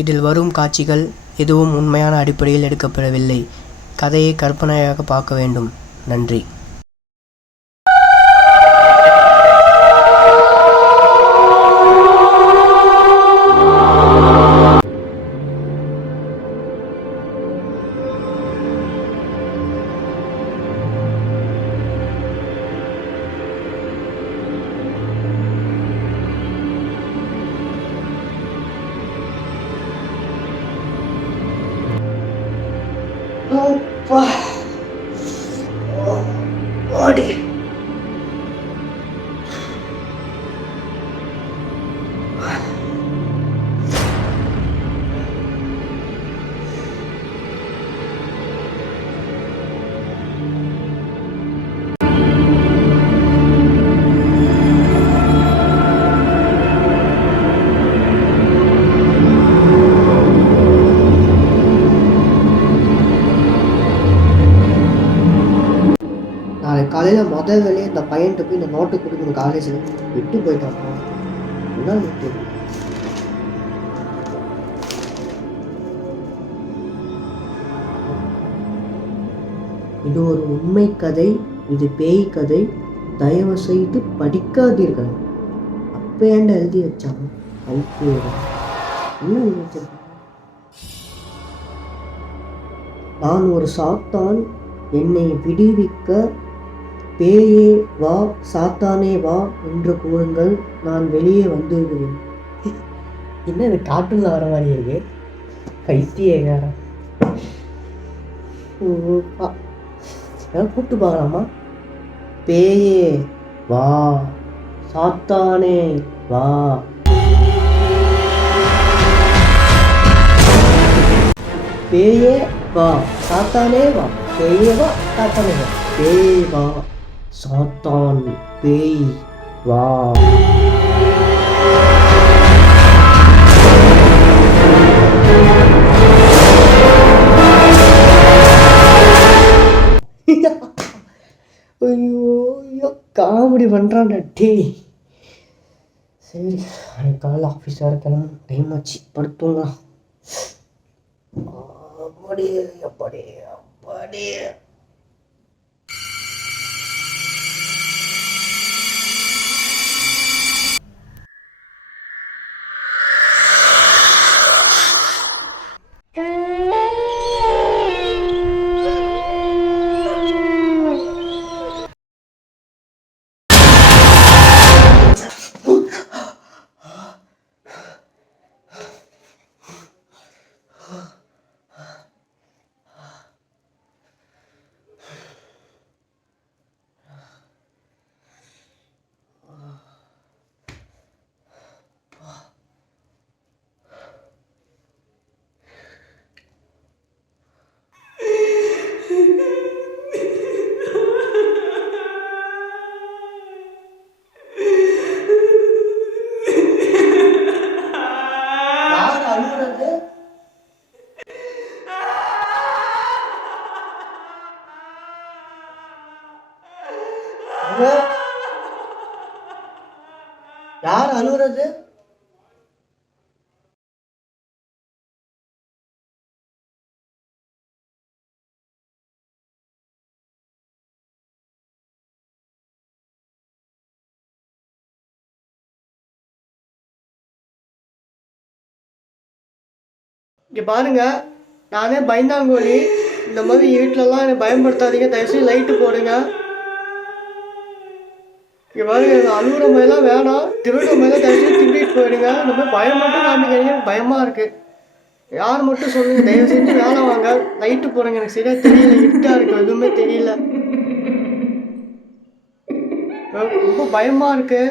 இதில் வரும் காட்சிகள் எதுவும் உண்மையான அடிப்படையில் எடுக்கப்படவில்லை. கதையை கற்பனையாக பார்க்க வேண்டும். நன்றி. காலையில் முதல் வேலையை இந்த பையன்ட்டு போய் இந்த நோட்டு கொடுக்கணும். காலேஜில் விட்டு போயிட்டான். என்ன விட்டு இது ஒரு உண்மை கதை, இது பேய் கதை, தயவு செய்து படிக்காதீர்கள். அப்ப ஏண்ட எழுதி வச்சாங்க. என்ன எழுதி வச்சிருக்க? நான் ஒரு சாத்தான், என்னை விடுவிக்க பேயே வா, சாத்தானே வா என்று கூறுங்கள், நான் வெளியே வந்துவிடுவேன். என்ன இது காட்டுல வர மாதிரி இருக்கு? பைத்தியக்காரன். கூப்பிட்டு பார்க்கலாமா? பேயே வா, சாத்தானே வா. பேயே வா, சாத்தானே வா. பேயே வா, சாத்தானே வா. பேய் வா, சாத்தான் பேய் வா. ஐயோ காமெடி பண்றான்டா டேய். சரி, அன்னைக்கு காலையில் ஆஃபீஸ் வர கிளம்பு, டைம் ஆச்சு, படுத்துங்களா. அப்படி அப்படி அப்படி யார் அழுகுறது? இங்கே பாருங்க, நானே பயந்தாங்கோலி. இந்த மாதிரி வீட்டிலலாம் என்னை பயன்படுத்தாதீங்க, தயவுசெய்து லைட்டு போடுங்க. இங்கே பாருங்க, அழுகுற மாதிரிலாம் வேணாம், திருடுற மாதிரிலாம் தயவுசெய்து திருடிட்டு போயிடுங்க. இந்த மாதிரி பயம் மட்டும் காமிக்கிறீங்க, பயமாக இருக்குது. யார் மட்டும் சொல்லுங்க, தயவு செஞ்சு வேலை வாங்க, லைட்டு போடுங்க. எனக்கு சரியாக தெரியல, இருட்டாக இருக்குது, எதுவுமே தெரியல, ரொம்ப பயமாக இருக்குது.